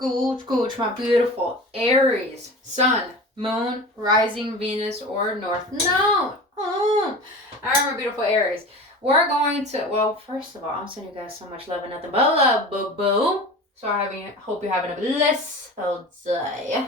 Scooch, my beautiful Aries, Sun, Moon, Rising, Venus, or North Node. All right, my beautiful Aries. We're going to, well, first of all, I'm sending you guys so much love and nothing but love, boo-boo. So I hope you're having a blissful day.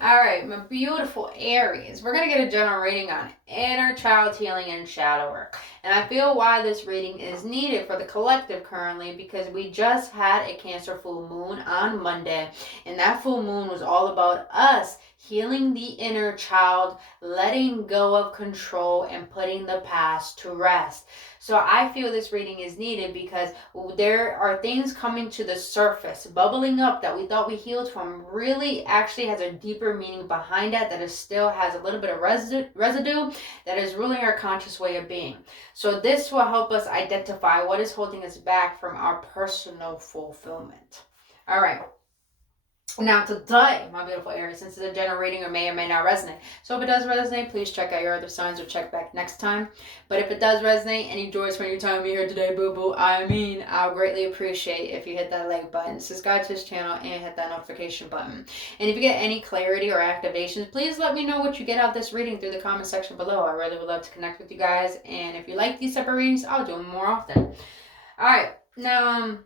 All right, my beautiful Aries. We're going to get a general reading on inner child healing and shadow work. And I feel why this reading is needed for the collective currently, because we just had a Cancer full moon on Monday. And that full moon was all about us healing the inner child, letting go of control, and putting the past to rest. So I feel this reading is needed because there are things coming to the surface, bubbling up that we thought we healed from, really actually has a deeper meaning behind it that is still has a little bit of residue that is ruling our conscious way of being. So this will help us identify what is holding us back from our personal fulfillment. All right. Now today, my beautiful Aries, since it's a general reading, it may or may not resonate. So if it does resonate, please check out your other signs or check back next time. But if it does resonate and you enjoy spending your time here today, boo-boo, I'll greatly appreciate if you hit that like button, subscribe to this channel, and hit that notification button. And if you get any clarity or activations, please let me know what you get out of this reading through the comment section below. I really would love to connect with you guys. And if you like these type of readings, I'll do them more often. All right, now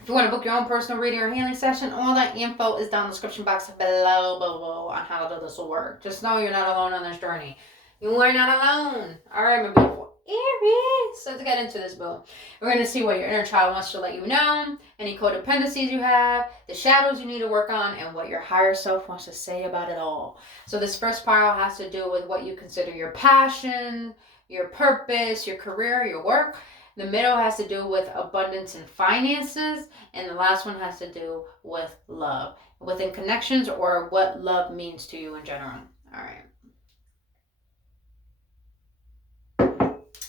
if you want to book your own personal reading or healing session, all that info is down in the description box below on how to do this will work. Just know you're not alone on this journey. You are not alone. All right, my beautiful Aries. So let's get into this, boo. We're going to see what your inner child wants to let you know, any codependencies you have, the shadows you need to work on, and what your higher self wants to say about it all. So this first pile has to do with what you consider your passion, your purpose, your career, your work. The middle has to do with abundance and finances, and the last one has to do with love, within connections, or what love means to you in general. All right.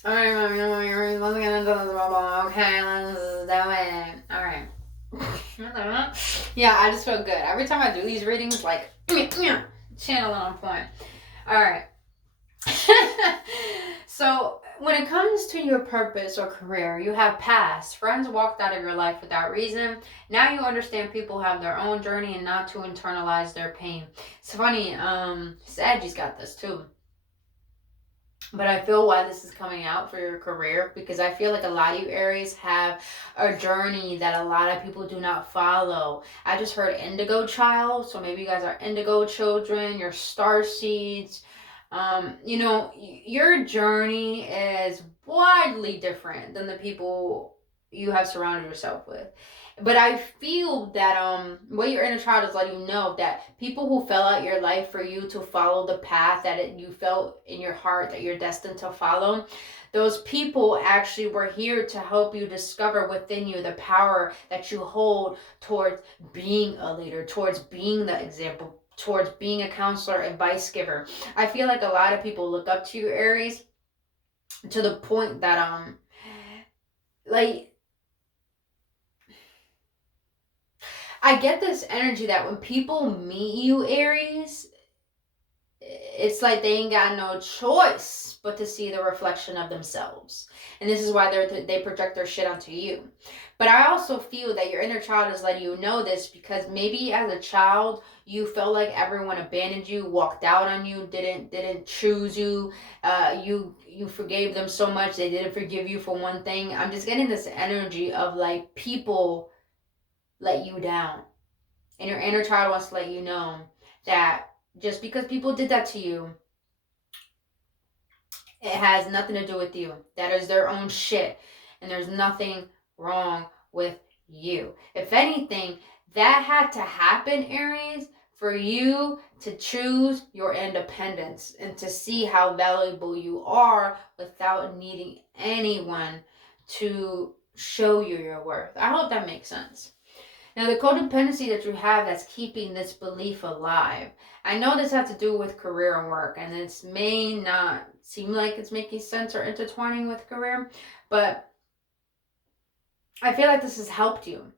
All right, let's get into this bubble. Okay, let's do it. All right. Yeah, I just feel good. Every time I do these readings, like, channel on point. All right. So when it comes to your purpose or career, you have past. Friends walked out of your life without reason. Now you understand people have their own journey and not to internalize their pain. It's funny, Sagittarius got this too. But I feel why this is coming out for your career, because I feel like a lot of you Aries have a journey that a lot of people do not follow. I just heard indigo child, so maybe you guys are indigo children, you're star seeds. Your journey is widely different than the people you have surrounded yourself with. But I feel that what your inner child is letting you know, that people who fell out your life for you to follow the path that you felt in your heart that you're destined to follow, those people actually were here to help you discover within you the power that you hold towards being a leader, towards being the example, towards being a counselor, advice giver. I feel like a lot of people look up to you, Aries, to the point that I get this energy that when people meet you, Aries, it's like they ain't got no choice but to see the reflection of themselves. And this is why they project their shit onto you. But I also feel that your inner child is letting you know this because maybe as a child, you felt like everyone abandoned you, walked out on you, didn't choose you. You forgave them so much, they didn't forgive you for one thing. I'm just getting this energy of like people let you down. And your inner child wants to let you know that just because people did that to you, it has nothing to do with you. That is their own shit. And there's nothing wrong with you. If anything, that had to happen, Aries, for you to choose your independence and to see how valuable you are without needing anyone to show you your worth. I hope that makes sense. Now, the codependency that you have that's keeping this belief alive. I know this has to do with career and work, and this may not seem like it's making sense or intertwining with career, but I feel like this has helped you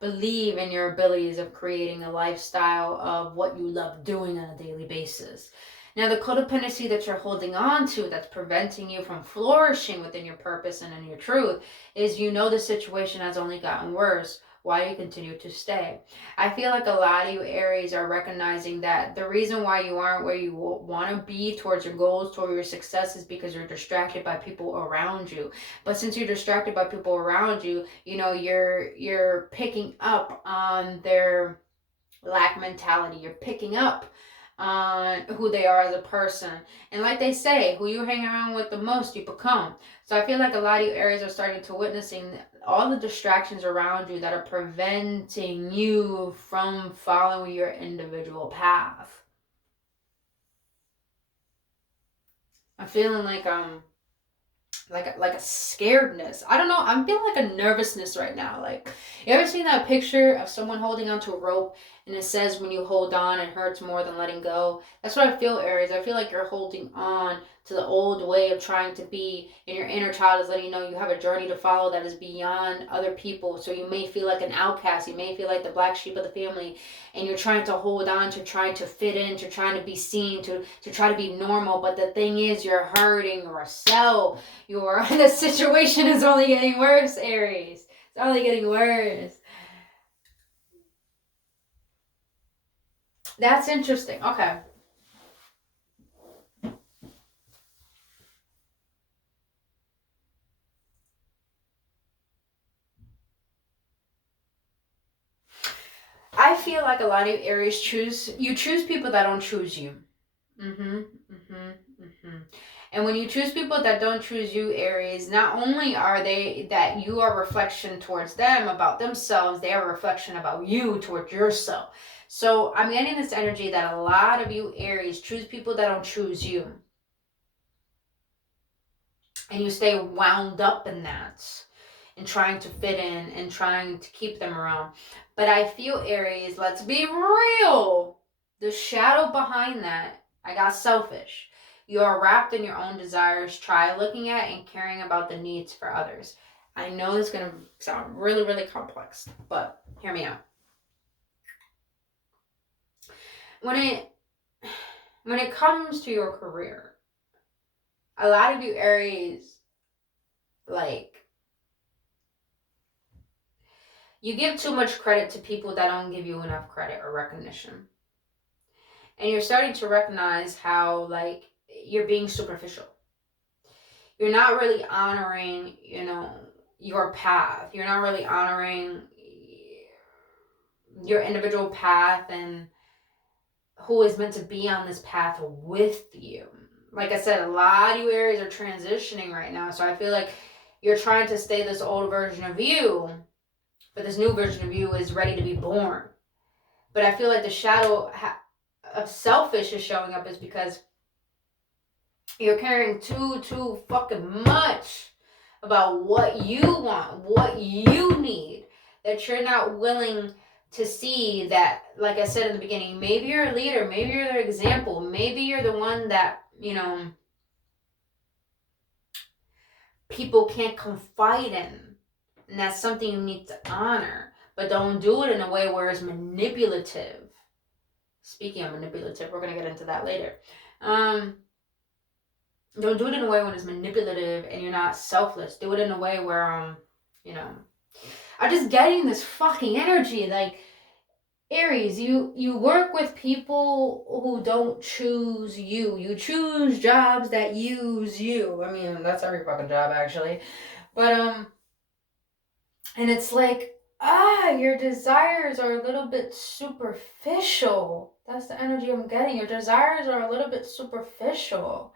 believe in your abilities of creating a lifestyle of what you love doing on a daily basis. Now, the codependency that you're holding on to that's preventing you from flourishing within your purpose and in your truth is, you know, the situation has only gotten worse. Why do you continue to stay? I feel like a lot of you Aries are recognizing that the reason why you aren't where you want to be towards your goals, toward your success, is because you're distracted by people around you. But since you're distracted by people around you, you know, you're picking up on their lack mentality. You're picking up on who they are as a person. And like they say, who you hang around with the most, you become. So I feel like a lot of you Aries are starting to witnessing all the distractions around you that are preventing you from following your individual path. I'm feeling like a scaredness. I don't know. I'm feeling like a nervousness right now. Like, you ever seen that picture of someone holding onto a rope and it says when you hold on it hurts more than letting go? That's what I feel, Aries. I feel like you're holding on to the old way of trying to be, and your inner child is letting you know you have a journey to follow that is beyond other people. So you may feel like an outcast. You may feel like the black sheep of the family, and you're trying to hold on to trying to fit in, to trying to be seen, to try to be normal. But the thing is, you're hurting yourself. The situation is only getting worse, Aries. It's only getting worse. That's interesting. Okay. I feel like a lot of Aries choose people that don't choose you. And when you choose people that don't choose you, Aries, not only are they that you are a reflection towards them about themselves, they are a reflection about you towards yourself. So I'm getting this energy that a lot of you Aries choose people that don't choose you. And you stay wound up in that and trying to fit in and trying to keep them around. But I feel, Aries, let's be real. The shadow behind that, I got selfish. You are wrapped in your own desires. Try looking at and caring about the needs for others. I know this is going to sound really, really complex, but hear me out. When it comes to your career, a lot of you Aries, like, you give too much credit to people that don't give you enough credit or recognition. And you're starting to recognize how, like, you're being superficial. You're not really honoring, you know, your path. You're not really honoring your individual path and who is meant to be on this path with you. Like I said, a lot of you Aries are transitioning right now. So I feel like you're trying to stay this old version of you, but this new version of you is ready to be born. But I feel like the shadow of selfish is showing up is because you're caring too fucking much about what you want, what you need, that you're not willing to see that, like I said in the beginning, maybe you're a leader, maybe you're the example, maybe you're the one that, you know, people can't confide in. And that's something you need to honor. But don't do it in a way where it's manipulative. Speaking of manipulative, we're going to get into that later. Don't do it in a way when it's manipulative and you're not selfless. Do it in a way where, you know, I'm just getting this fucking energy. Like, Aries, you work with people who don't choose you. You choose jobs that use you. I mean, that's every fucking job, actually. But, and it's like, your desires are a little bit superficial. That's the energy I'm getting. Your desires are a little bit superficial.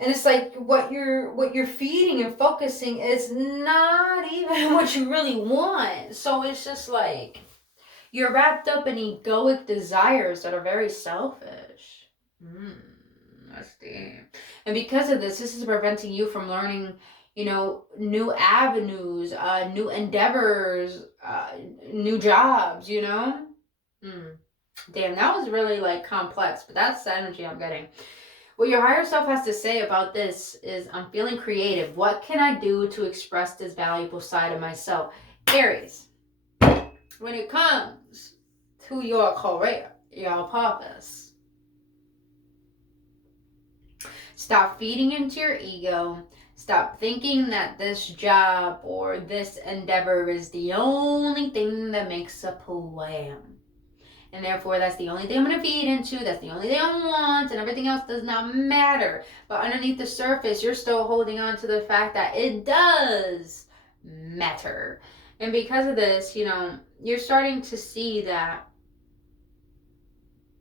And it's like what you're feeding and focusing is not even what you really want. So it's just like you're wrapped up in egoic desires that are very selfish. That's deep. And because of this is preventing you from learning, you know, new avenues, new endeavors, new jobs, you know? Damn, that was really like complex, but that's the energy I'm getting. What your higher self has to say about this is, I'm feeling creative. What can I do to express this valuable side of myself? Aries, when it comes to your career, your purpose, Stop feeding into your ego. Stop thinking that this job or this endeavor is the only thing that makes up who I am. And therefore, that's the only thing I'm going to feed into. That's the only thing I want. And everything else does not matter. But underneath the surface, you're still holding on to the fact that it does matter. And because of this, you're starting to see that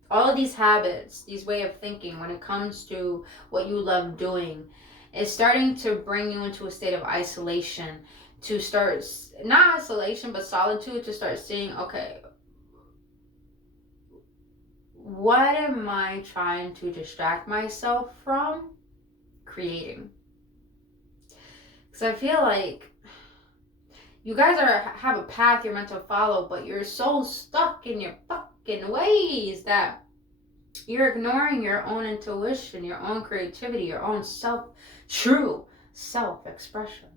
all of these habits, these way of thinking when it comes to what you love doing, is starting to bring you into a state of isolation, to start, not isolation, but solitude, to start seeing, okay, what am I trying to distract myself from? Creating. Because I feel like you guys have a path you're meant to follow, but you're so stuck in your fucking ways that you're ignoring your own intuition, your own creativity, your own true self-expression.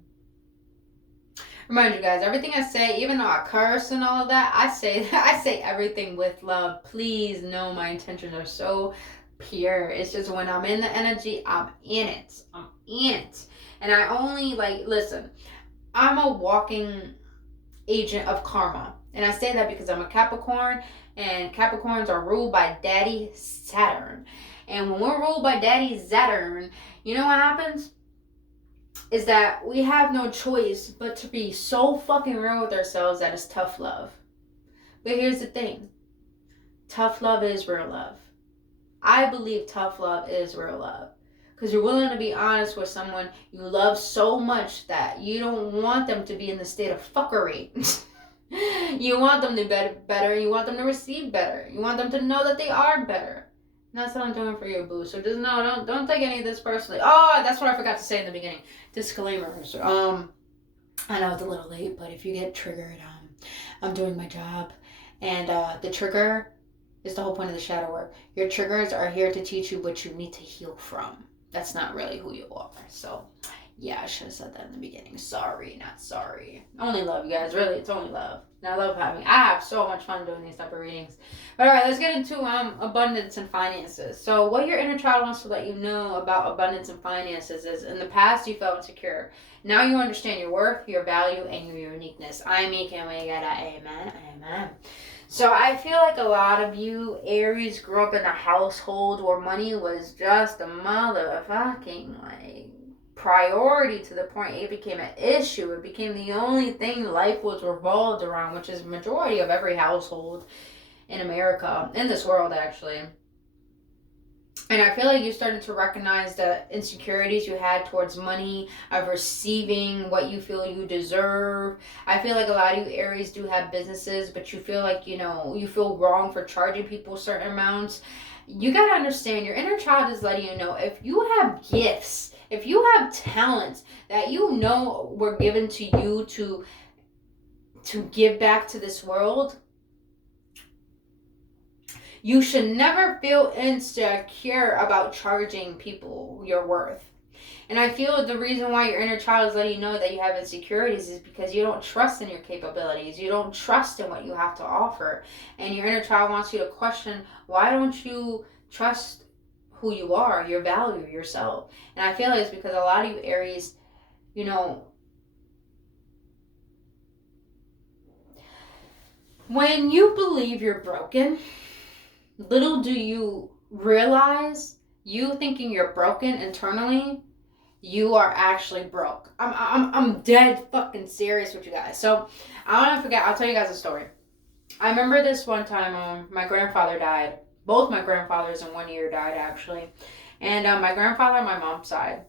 Remind you guys, everything I say, even though I curse and all of that, I say everything with love. Please know my intentions are so pure. It's just when I'm in the energy, I'm in it. And I only listen, I'm a walking agent of karma. And I say that because I'm a Capricorn, and Capricorns are ruled by Daddy Saturn. And when we're ruled by Daddy Saturn, you know what happens? Is that we have no choice but to be so fucking real with ourselves that it's tough love. But here's the thing. Tough love is real love. I believe tough love is real love. Because you're willing to be honest with someone you love so much that you don't want them to be in the state of fuckery. You want them to be better. You want them to receive better. You want them to know that they are better. And that's what I'm doing for you, boo. So just don't take any of this personally. Oh, that's what I forgot to say in the beginning. Disclaimer. I know it's a little late, but if you get triggered, I'm doing my job. And the trigger is the whole point of the shadow work. Your triggers are here to teach you what you need to heal from. That's not really who you are. So, yeah, I should have said that in the beginning. Sorry, not sorry. Only love, you guys. Really, it's only love. And I have so much fun doing these type of readings. But all right, let's get into abundance and finances. So what your inner child wants to let you know about abundance and finances is, in the past, you felt insecure. Now you understand your worth, your value, and your uniqueness. I mean, can we get an amen? Amen. So I feel like a lot of you Aries grew up in a household where money was just a motherfucking priority, to the point it became an issue. It became the only thing life was revolved around, which is majority of every household in America, in this world actually. And I feel like you started to recognize the insecurities you had towards money, of receiving what you feel you deserve. I feel like a lot of you Aries do have businesses, but you feel like, you feel wrong for charging people certain amounts. You got to understand, your inner child is letting you know, if you have gifts, if you have talents that were given to you to give back to this world, you should never feel insecure about charging people your worth. And I feel the reason why your inner child is letting you know that you have insecurities is because you don't trust in your capabilities. You don't trust in what you have to offer. And your inner child wants you to question, why don't you trust who you are, your value, yourself? And I feel like it's because a lot of you Aries, when you believe you're broken, little do you realize, you thinking you're broken internally, you are actually broke. I'm dead fucking serious with you guys. So I'll tell you guys a story. I remember this one time, my grandfather died. Both my grandfathers in 1 year died actually. And my grandfather on my mom's side,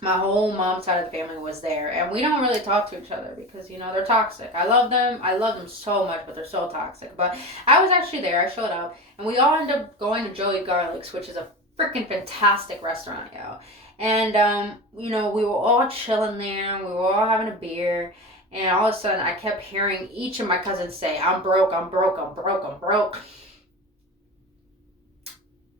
my whole mom's side of the family was there, and we don't really talk to each other because they're toxic. I love them so much, but they're so toxic. But I was actually there. I showed up, and we all ended up going to Joey Garlic's, which is a freaking fantastic restaurant, yo. And we were all chilling there, and we were all having a beer, and all of a sudden I kept hearing each of my cousins say, I'm broke, I'm broke, I'm broke, I'm broke.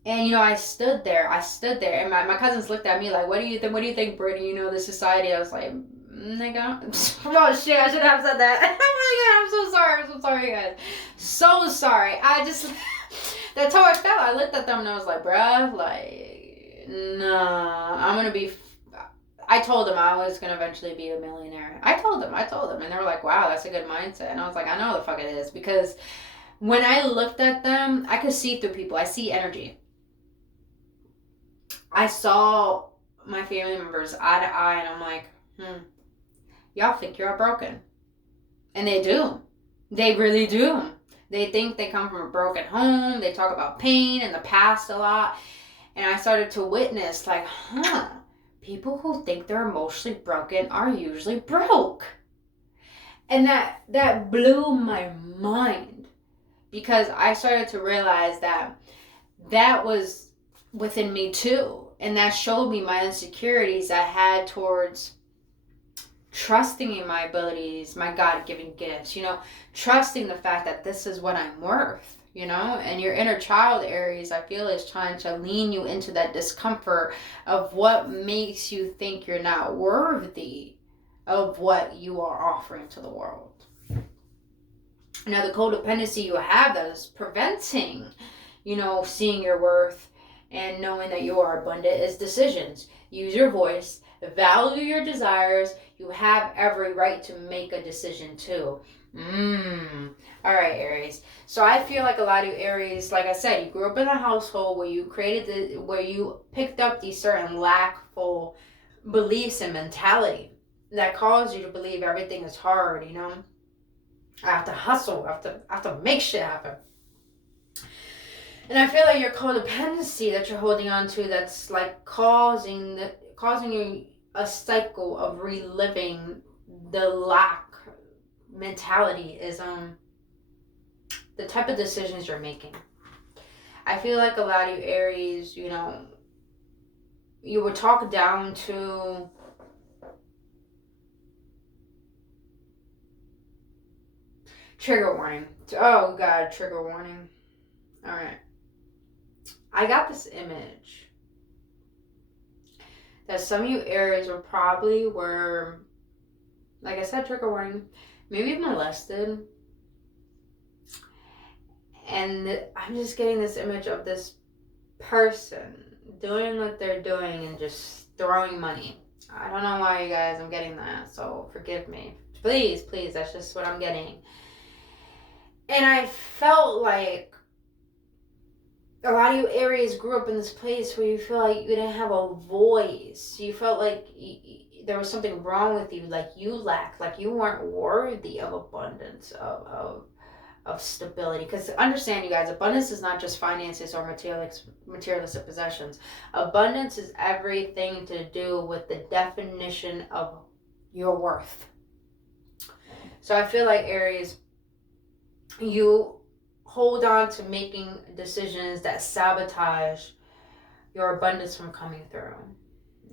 And I stood there, and my cousins looked at me like, what do you think, Brittany, this society? I was like, nigga, oh shit, I should have said that. Oh my god, I'm so sorry, guys, so sorry. That's how I felt. I looked at them and I was like, bruh, nah, I'm gonna be. I told them I was gonna eventually be a millionaire. I told them, and they were like, "Wow, that's a good mindset." And I was like, "I know the fuck it is," because when I looked at them, I could see through people. I see energy. I saw my family members eye to eye, and I'm like, y'all think you're broken, and they do. They really do. They think they come from a broken home. They talk about pain and the past a lot. And I started to witness, like, people who think they're emotionally broken are usually broke. And that blew my mind, because I started to realize that was within me too. And that showed me my insecurities I had towards trusting in my abilities, my God-given gifts, trusting the fact that this is what I'm worth, and your inner child, Aries, I feel, is trying to lean you into that discomfort of what makes you think you're not worthy of what you are offering to the world. Now, the codependency you have that is preventing, seeing your worth and knowing that you are abundant is decisions. Use your voice, value your desires. You have every right to make a decision too. All right, Aries. So I feel like a lot of you Aries, like I said, you grew up in a household where you picked up these certain lackful beliefs and mentality that caused you to believe everything is hard. I have to hustle. I have to make shit happen. And I feel like your codependency that you're holding on to, that's like causing you a cycle of reliving the lack mentality, is the type of decisions you're making. I feel like a lot of you Aries, you were talked down to. Trigger warning. Oh God, trigger warning. All right. I got this image that some of you Aries were, like I said, trigger warning, maybe molested. And I'm just getting this image of this person doing what they're doing and just throwing money. I don't know why, you guys, I'm getting that, so forgive me. Please, that's just what I'm getting. And I felt like a lot of you Aries grew up in this place where you feel like you didn't have a voice. You felt like there was something wrong with you, like you lacked, like you weren't worthy of abundance, of stability. Because understand, you guys, abundance is not just finances or materialistic possessions. Abundance is everything to do with the definition of your worth. So I feel like Aries, you hold on to making decisions that sabotage your abundance from coming through.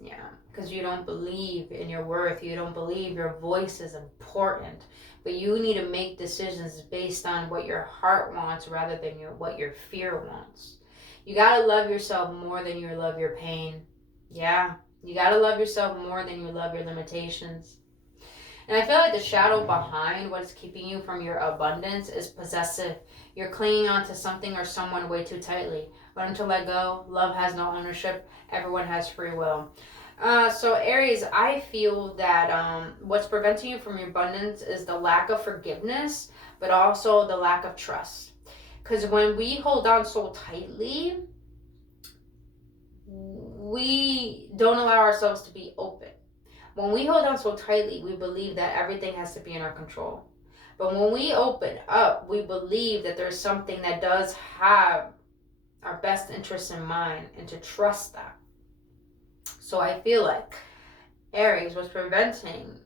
Yeah, because you don't believe in your worth. You don't believe your voice is important. But you need to make decisions based on what your heart wants rather than what your fear wants. You got to love yourself more than you love your pain. Yeah, you got to love yourself more than you love your limitations. And I feel like the shadow behind what's keeping you from your abundance is possessive. You're clinging on to something or someone way too tightly. Learn to let go. Love has no ownership. Everyone has free will. So Aries, I feel that what's preventing you from your abundance is the lack of forgiveness, but also the lack of trust. Because when we hold on so tightly, we don't allow ourselves to be open. When we hold on so tightly, we believe that everything has to be in our control. But when we open up, we believe that there's something that does have our best interests in mind, and to trust that. So I feel like, Aries, what's preventing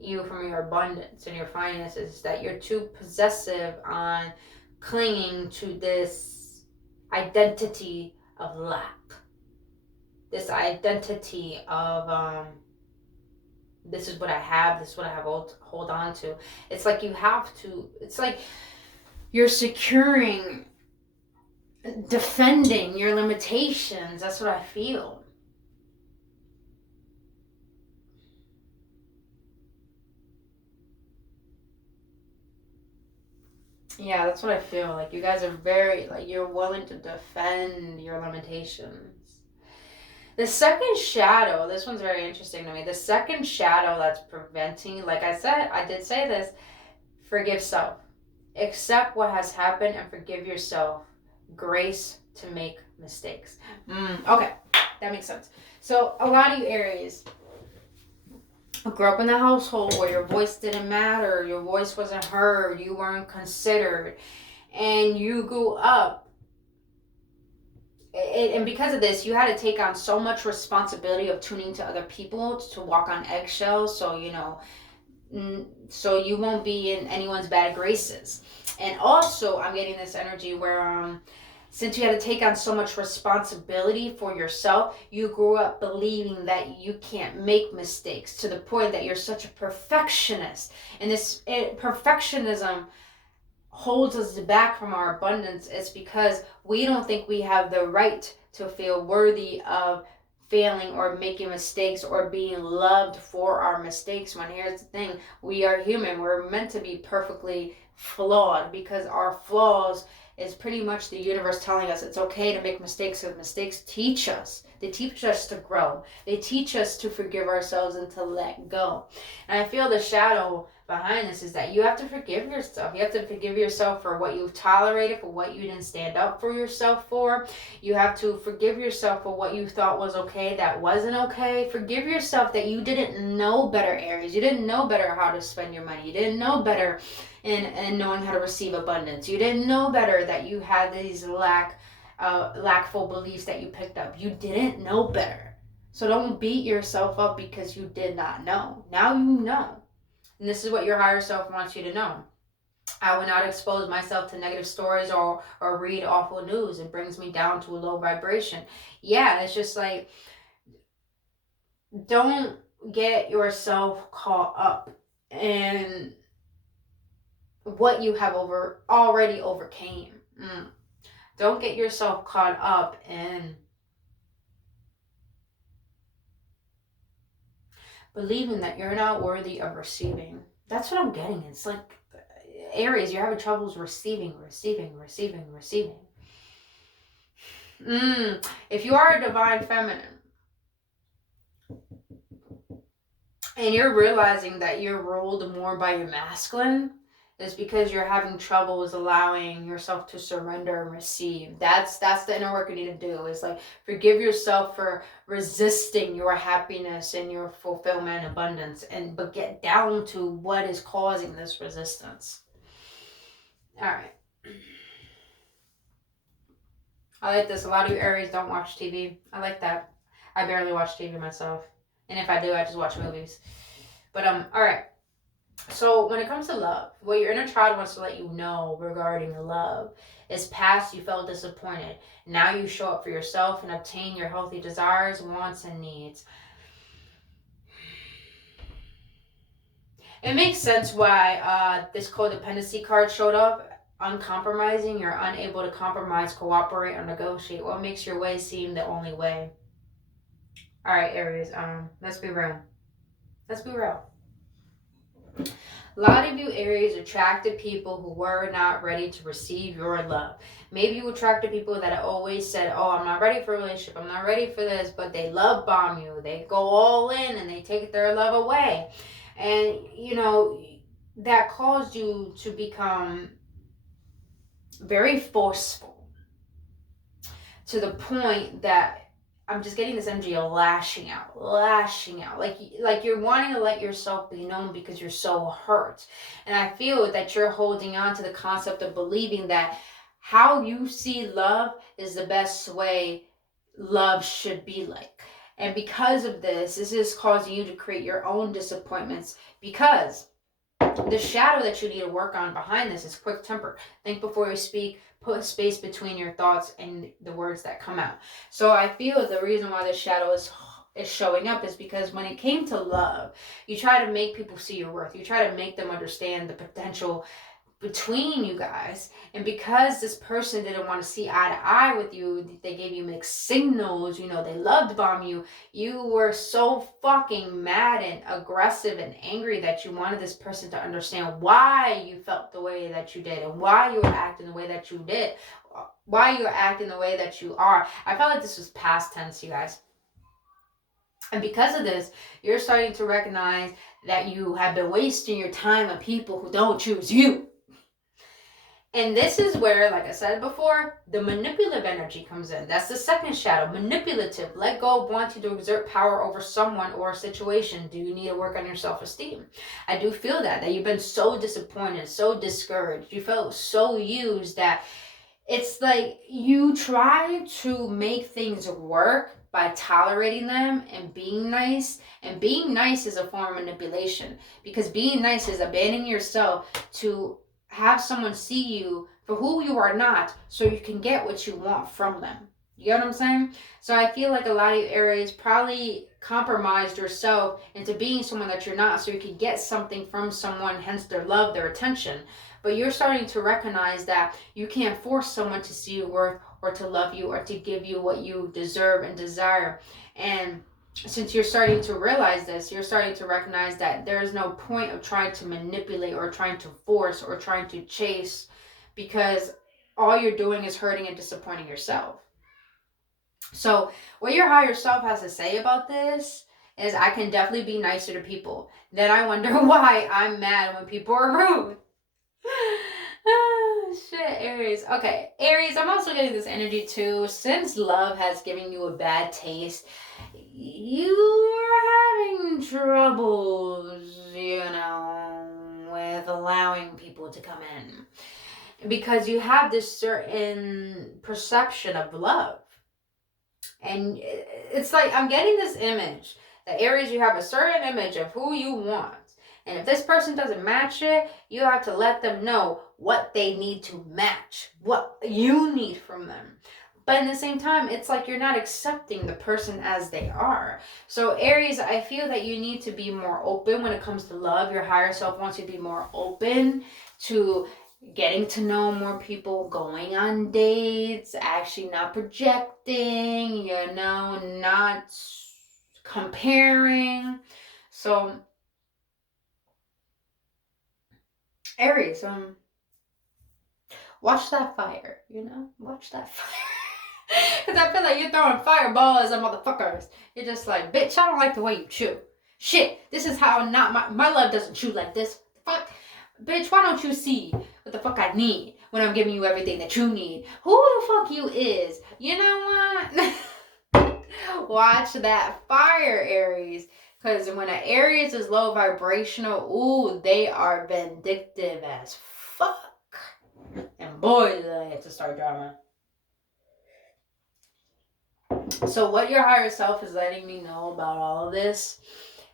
you from your abundance and your finances is that you're too possessive on clinging to this identity of lack. This identity of this is what I have, this is what I have hold on to. It's like it's like you're securing, defending your limitations. That's what I feel. Yeah, that's what I feel. Like you guys are very, like, you're willing to defend your limitations. The second shadow, this one's very interesting to me. The second shadow that's preventing, like I said, I did say this, forgive self. Accept what has happened and forgive yourself. Grace to make mistakes. Okay, that makes sense. So a lot of you Aries grew up in a household where your voice didn't matter, your voice wasn't heard, you weren't considered, and you grew up. And because of this, you had to take on so much responsibility of tuning to other people to walk on eggshells. So, you know, so you won't be in anyone's bad graces. And also, I'm getting this energy where since you had to take on so much responsibility for yourself, you grew up believing that you can't make mistakes to the point that you're such a perfectionist. And this perfectionism holds us back from our abundance. It's because we don't think we have the right to feel worthy of failing or making mistakes or being loved for our mistakes. When here's the thing, we are human. We're meant to be perfectly flawed, because our flaws is pretty much the universe telling us it's okay to make mistakes, because mistakes teach us. They teach us to grow. They teach us to forgive ourselves and to let go. And I feel the shadow behind this is that you have to forgive yourself. You have to forgive yourself for what you've tolerated, for what you didn't stand up for yourself for. You have to forgive yourself for what you thought was okay that wasn't okay. Forgive yourself that you didn't know better, Aries. You didn't know better how to spend your money. You didn't know better in knowing how to receive abundance. You didn't know better that you had these lackful beliefs that you picked up. You didn't know better. So don't beat yourself up because you did not know. Now you know. And this is what your higher self wants you to know. I will not expose myself to negative stories or read awful news. It brings me down to a low vibration. Yeah, it's just like, don't get yourself caught up in what you have already overcame. Don't get yourself caught up in believing that you're not worthy of receiving. That's what I'm getting. It's like, Aries, you're having troubles receiving. If you are a divine feminine and you're realizing that you're ruled more by your masculine, it's because you're having troubles allowing yourself to surrender and receive. That's the inner work you need to do, is like forgive yourself for resisting your happiness and your fulfillment and abundance, but get down to what is causing this resistance. All right. I like this. A lot of you Aries don't watch TV. I like that. I barely watch TV myself. And if I do, I just watch movies. But all right. So when it comes to love, what your inner child wants to let you know regarding love is past you felt disappointed. Now you show up for yourself and obtain your healthy desires, wants, and needs. It makes sense why this codependency card showed up. Uncompromising, you're unable to compromise, cooperate, or negotiate. What makes your way seem the only way? All right, Aries. Let's be real. A lot of you Aries attracted people who were not ready to receive your love. Maybe you attracted people that always said, oh, I'm not ready for a relationship, I'm not ready for this, but they love bomb you. They go all in and they take their love away. And, you know, that caused you to become very forceful to the point that I'm just getting this energy of lashing out, like you're wanting to let yourself be known because you're so hurt. And I feel that you're holding on to the concept of believing that how you see love is the best way love should be like. And because of this is causing you to create your own disappointments, because the shadow that you need to work on behind this is quick temper. Think before you speak, put space between your thoughts and the words that come out. So I feel the reason why the shadow is showing up is because when it came to love, you try to make people see your worth. You try to make them understand the potential between you guys, and because this person didn't want to see eye to eye with you, they gave you mixed signals. You know, they loved bomb you. You were so fucking mad and aggressive and angry that you wanted this person to understand why you felt the way that you did and why you were acting the way that you did, why you were acting the way that you are. I felt like this was past tense, you guys. And because of this, you're starting to recognize that you have been wasting your time on people who don't choose you. And this is where, like I said before, the manipulative energy comes in. That's the second shadow, manipulative. Let go of wanting to exert power over someone or a situation. Do you need to work on your self-esteem? I do feel that you've been so disappointed, so discouraged. You felt so used that it's like you try to make things work by tolerating them and being nice. And being nice is a form of manipulation, because being nice is abandoning yourself to have someone see you for who you are not, so you can get what you want from them. You get what I'm saying? So I feel like a lot of you Aries probably compromised yourself into being someone that you're not, so you can get something from someone, hence their love, their attention. But you're starting to recognize that you can't force someone to see your worth or to love you or to give you what you deserve and desire. And since you're starting to realize this, you're starting to recognize that there is no point of trying to manipulate or trying to force or trying to chase, because all you're doing is hurting and disappointing yourself. So what your higher self has to say about this is, I can definitely be nicer to people. Then I wonder why I'm mad when people are rude. Oh, shit, Aries. Okay, Aries, I'm also getting this energy too. Since love has given you a bad taste, you are having troubles, with allowing people to come in. Because you have this certain perception of love. And it's like, I'm getting this image that Aries, you have a certain image of who you want. And if this person doesn't match it, you have to let them know what they need to match, what you need from them. But in the same time, it's like you're not accepting the person as they are. So Aries, I feel that you need to be more open when it comes to love. Your higher self wants you to be more open to getting to know more people, going on dates, actually not projecting, not comparing. So Aries, watch that fire, watch that fire. Because I feel like you're throwing fireballs at motherfuckers. You're just like, bitch, I don't like the way you chew. Shit, this is how not my love doesn't chew like this. Fuck. Bitch, why don't you see what the fuck I need when I'm giving you everything that you need? Who the fuck you is? You know what? Watch that fire, Aries. Because when an Aries is low vibrational, ooh, they are vindictive as fuck. And boy, do they have to start drama. So what your higher self is letting me know about all of this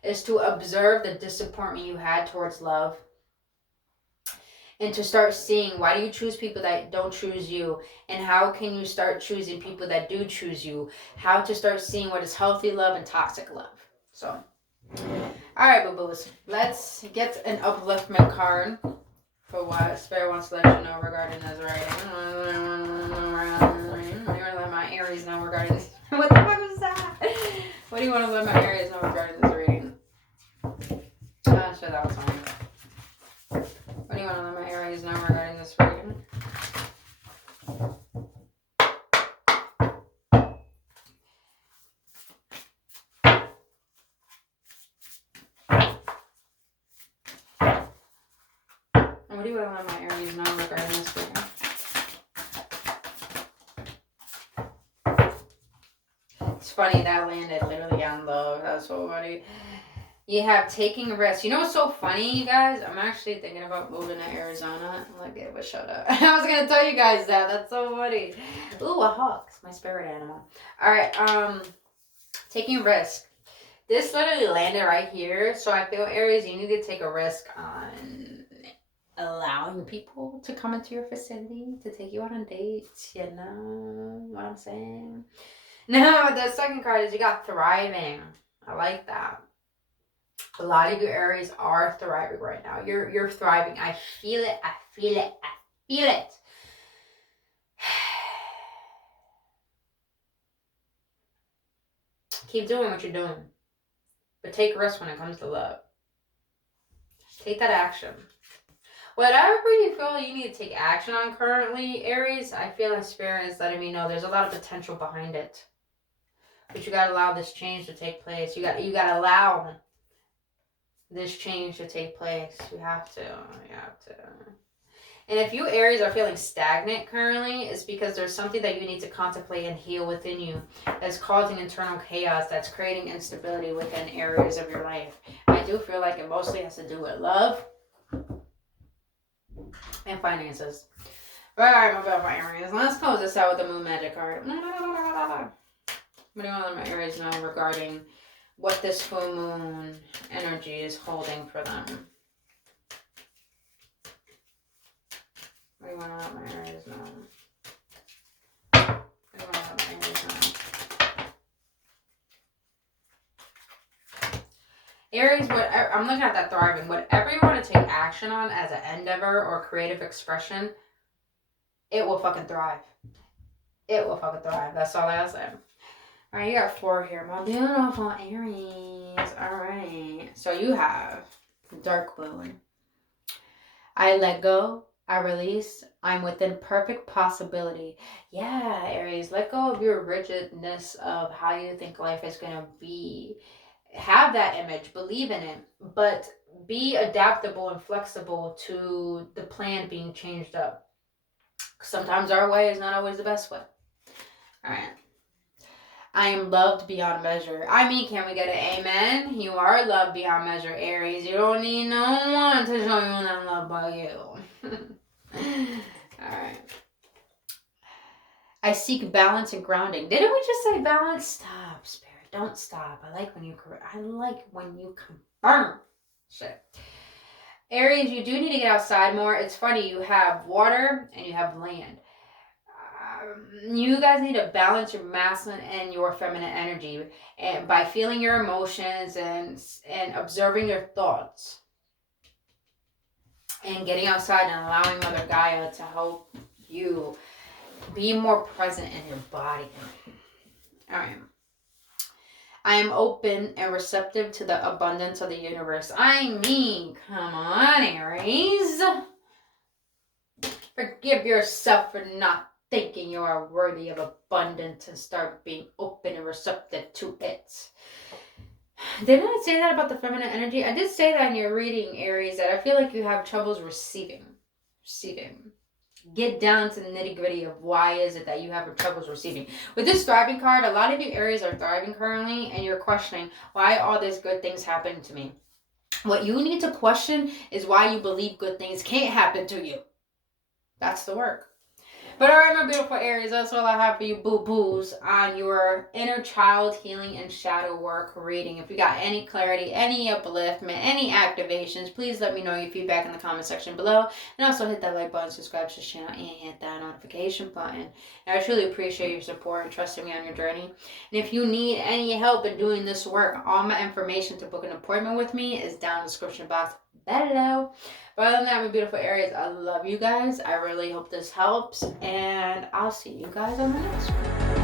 is to observe the disappointment you had towards love, and to start seeing, why do you choose people that don't choose you, and how can you start choosing people that do choose you, how to start seeing what is healthy love and toxic love. So all right, boo-boos, let's get an upliftment card for what Spirit wants to let you know regarding this writing. What do you want to let my Aries know regarding this? What the fuck was that? What do you want to let my Aries know regarding this reading? Oh shit, that was funny. What do you want to let my Aries know regarding this reading? What do you want to let my Aries know regarding this reading? It's funny, that landed literally on love. That's so funny. You have taking a risk. You know what's so funny, you guys? I'm actually thinking about moving to Arizona. I'm like, but shut up. I was gonna tell you guys that. That's so funny. Ooh, a hawk. It's my spirit animal. Alright, taking a risk. This literally landed right here. So I feel, Aries, you need to take a risk on allowing people to come into your facility to take you on a date. You know what I'm saying? No, the second card is you got thriving. I like that. A lot of you Aries are thriving right now. You're thriving. I feel it. I feel it. I feel it. Keep doing what you're doing. But take risks when it comes to love. Take that action. Whatever you feel you need to take action on currently, Aries, I feel like Spirit is letting me know there's a lot of potential behind it. But you gotta allow this change to take place. You gotta allow this change to take place. You have to. And if you Aries are feeling stagnant currently, it's because there's something that you need to contemplate and heal within you that's causing internal chaos, that's creating instability within areas of your life. I do feel like it mostly has to do with love and finances. Alright, my beautiful Aries. Let's close this out with the Moon Magic card. What do you want to let my Aries know regarding what this full moon energy is holding for them? What do you want to let my Aries know? What do you want to let my Aries know? Aries, I'm looking at that thriving. Whatever you want to take action on as an endeavor or creative expression, it will fucking thrive. It will fucking thrive. That's all I gotta say. Alright, you got 4 here. My beautiful Aries. Alright. So you have Dark Moon. I let go. I release. I'm within perfect possibility. Yeah, Aries. Let go of your rigidness of how you think life is going to be. Have that image. Believe in it. But be adaptable and flexible to the plan being changed up. Sometimes our way is not always the best way. Alright. I am loved beyond measure. I mean, can we get an amen? You are loved beyond measure, Aries. You don't need no one to show you that love by you. Alright. I seek balance and grounding. Didn't we just say balance? Stop, Spirit. Don't stop. I like when you confirm shit. Aries, you do need to get outside more. It's funny, you have water and you have land. You guys need to balance your masculine and your feminine energy, and by feeling your emotions and observing your thoughts and getting outside and allowing Mother Gaia to help you be more present in your body. All right. I am open and receptive to the abundance of the universe. I mean, come on, Aries. Forgive yourself for not thinking you are worthy of abundance and start being open and receptive to it. Didn't I say that about the feminine energy? I did say that in your reading, Aries, that I feel like you have troubles receiving. Get down to the nitty gritty of why is it that you have troubles receiving. With this thriving card, a lot of you Aries are thriving currently and you're questioning why all these good things happen to me. What you need to question is why you believe good things can't happen to you. That's the work. But alright, my beautiful Aries, that's all I have for you boo-boos on your inner child healing and shadow work reading. If you got any clarity, any upliftment, any activations, please let me know your feedback in the comment section below. And also hit that like button, subscribe to the channel, and hit that notification button. And I truly appreciate your support and trusting me on your journey. And if you need any help in doing this work, all my information to book an appointment with me is down in the description box below. But other than that, my beautiful Aries, I love you guys. I really hope this helps. And I'll see you guys on the next one.